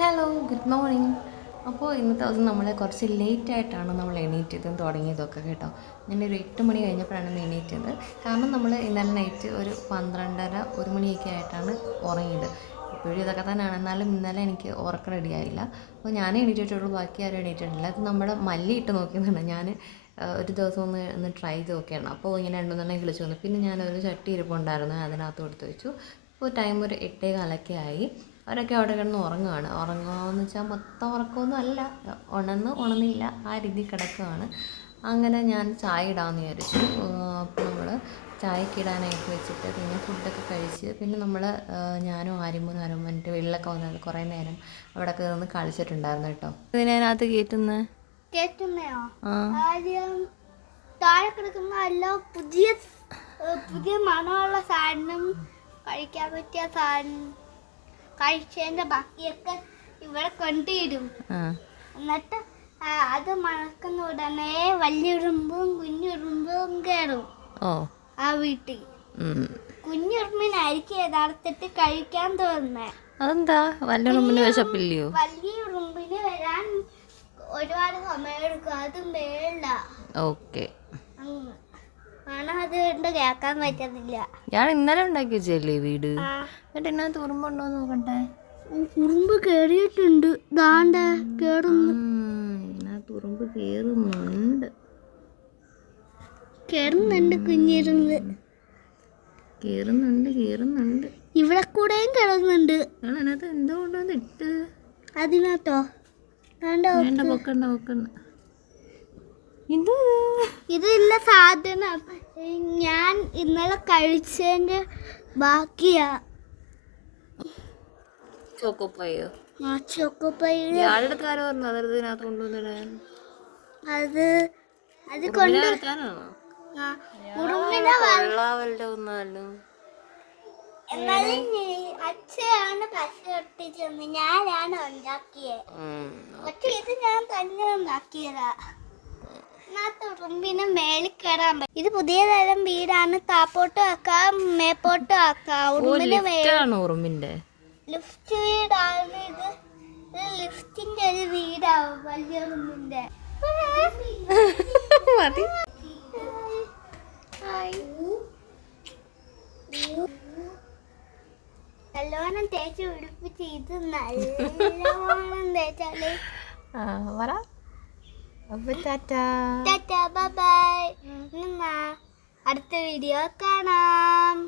Hello, good morning. അപ്പോൾ ഇന്നത്തെ ദിവസം നമ്മൾ കുറച്ച് ലേറ്റായിട്ടാണ് നമ്മൾ എണീറ്റതും തുടങ്ങിയതൊക്കെ കേട്ടോ. ഞാനൊരു 8 മണി കഴിഞ്ഞപ്പോഴാണ് എണീറ്റത്. കാരണം നമ്മൾ ഇന്നലെ നൈറ്റ് ഒരു 12:30 1 മണിയൊക്കെ ആയിട്ടാണ് ഉറങ്ങിയത്. ഇപ്പോഴും ഇതൊക്കെ തന്നെയാണ്, എന്നാലും ഇന്നലെ എനിക്ക് ഉറക്കം റെഡിയായില്ല. അപ്പോൾ ഞാൻ എണീറ്റിട്ടുള്ളൂ, ബാക്കി ആരും എണീറ്റിട്ടില്ല. അത് നമ്മുടെ മല്ലി ഇട്ട് നോക്കിയതാണ്. ഞാൻ ഒരു ദിവസം ഒന്ന് ട്രൈ ചെയ്ത് നോക്കിയാണ്. അപ്പോൾ ഇങ്ങനെ 2-3 കിളിച്ച് വന്നു. പിന്നെ ഞാനൊരു ചട്ടി ഇരിപ്പുണ്ടായിരുന്നു, അതിനകത്ത് കൊടുത്ത് വെച്ചു. ഇപ്പോൾ ടൈം ഒരു 8:15 ആയി. അവരൊക്കെ അവിടെ കിടന്ന് ഉറങ്ങുകയെന്ന് വെച്ചാൽ മൊത്തം ഉറക്കമൊന്നും അല്ല, ഉണർന്നില്ല, ആ രീതി കിടക്കുകയാണ്. അങ്ങനെ ഞാൻ ചായ ഇടാമെന്ന് വിചാരിച്ചു. അപ്പോൾ നമ്മൾ ചായക്ക് ഇടാനായിട്ട് വെച്ചിട്ട് പിന്നെ ഫുഡൊക്കെ കഴിച്ച് പിന്നെ നമ്മൾ ഞാനും ആര്യമ്മനും എൻ്റെ വീട്ടിലൊക്കെ വന്നത് കുറേ നേരം അവിടെയൊക്കെ നിന്ന് കളിച്ചിട്ടുണ്ടായിരുന്നു കേട്ടോ. ഇതിനകത്ത് കേട്ടുന്നയോ ആദ്യം താഴെ കിടക്കുന്ന എല്ലാം പുതിയ പുതിയ മണമുള്ള സാധനം, കഴിക്കാൻ പറ്റിയ സാധനം, കഴിച്ചതിന്റെ ബാക്കിയൊക്കെ ഇവിടെ കൊണ്ടിടും. എന്നിട്ട് അത് മണക്കുന്ന ഉടനെ വലിയുറുമ്പും കുഞ്ഞുറുമ്പും കയറും ആ വീട്ടിൽ. കുഞ്ഞുറുമ്പിനായിരിക്കും യഥാർത്ഥത്തിൽ കഴിക്കാൻ തോന്നുന്നത്. അതെന്താ? വലിയ വിശപ്പില്ലയോ? വലിയ ഉറുമ്പിന് വരാൻ ഒരുപാട് സമയം എടുക്കും. അത് മേളില. ഓക്കെ, മണം അതുകൊണ്ട് കേൾക്കാൻ പറ്റുന്നില്ല. ഞാൻ ഇന്നലെ ഉണ്ടാക്കി വെച്ചല്ലേ വീട്, എന്നിട്ട് ഇതിനകത്ത് ഉറുമ്പുണ്ടോ നോക്കട്ടെ. ഉറുമ്പ് കേറിയിട്ടുണ്ട്, ദാണ്ടെ കേറുന്നു. ഇതിനകത്ത് ഉറുമ്പ് കേറുന്നുണ്ട് കുഞ്ഞിരുമ്പ് കേറുന്നുണ്ട്. ഇവിടെ കൂടെയും കിടന്നുണ്ട്. അതിനകത്ത് എന്തോ കൊണ്ടുവന്ന് ഇട്ട്. അതിനകത്തോ? വേണ്ട, പൊക്കണ്ട. ഇതില്ല സാധനം. ഞാൻ ഇന്നലെ കഴിച്ചതിന്റെ ബാക്കിയാ. ചോക്കോപ്പായോ? ചോക്കോപ്പായ കൊണ്ടുവന്നിടാൻ. അത് കൊണ്ട് എന്നാലും അച്ഛനാണ് പശ ഒട്ടിച്ചത്, ഞാനാണ് ഉണ്ടാക്കിയത്. പക്ഷെ ഇത് ഞാൻ തന്നെ ഉണ്ടാക്കിയതാ. ഉറുമ്പിന് മേളിൽ കയറാൻ പറ്റും. ഇത് പുതിയ തരം വീടാണ്. താപ്പോട്ട് വെക്കാം, മേപ്പോട്ട് വെക്കാം. ഉറുമ്പിന്റെ ലിഫ്റ്റ് വീടാണ് ഇത്. ലിഫ്റ്റിന്റെ ഒരു വീടാവും വലിയ ഉറുമ്പിന്റെ. നല്ലോണം തേച്ച് പിടിപ്പിച്ച് ഇത് നല്ലോണം തേച്ചാല് ബൈ. അടുത്ത വീഡിയോ കാണാം.